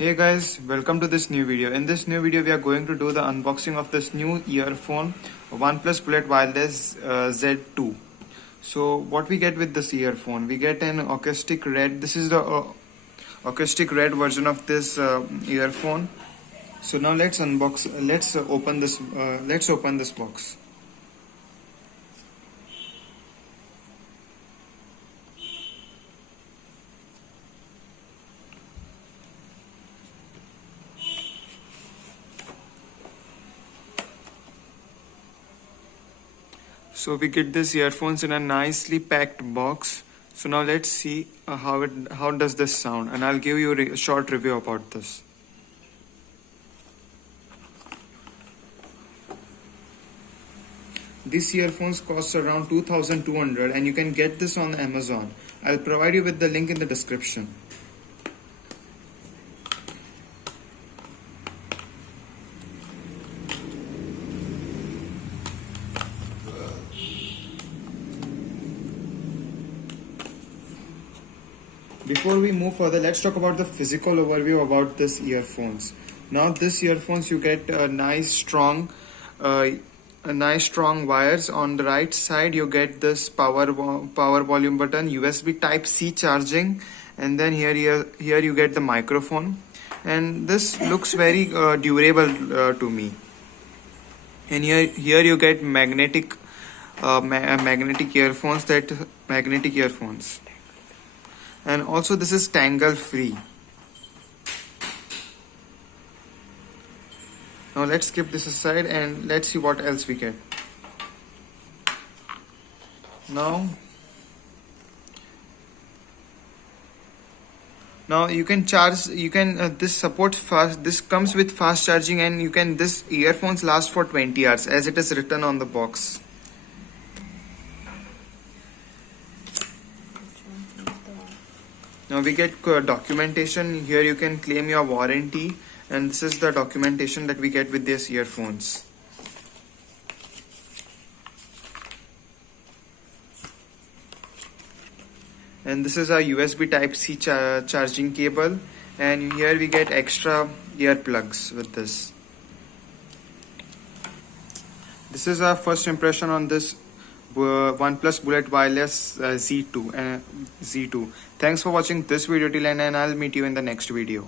Hey guys, welcome to this new video. In this new video, we are going to do the unboxing of this new earphone, Oneplus Bullet Wireless Z2. So what we get with this earphone? We get an acoustic red. This is the acoustic red version of this earphone. So now let's unbox. Let's open this. Let's open this box. So we get this earphones in a nicely packed box. So now let's see how does this sound, and I'll give you a short review about this. These earphones cost around 2,200 and you can get this on Amazon. I'll provide you with the link in the description. Before we move further, let's talk about the physical overview about this earphones. Now this earphones, you get a nice strong wires. On the right side you get this power volume button, USB type C charging, and then here you get the microphone, and this looks very durable to me. And here you get magnetic earphones, and also this is tangle free. Now let's skip this aside and let's see what else we get. Now you can charge. This supports fast. This comes with fast charging, and this earphones last for 20 hours as it is written on the box. Now we get documentation. Here you can claim your warranty, and this is the documentation that we get with these earphones. And this is our USB type C charging cable, and here we get extra earplugs with this. This is our first impression on this OnePlus Bullet Wireless Z2. Thanks for watching this video till end, and I'll meet you in the next video.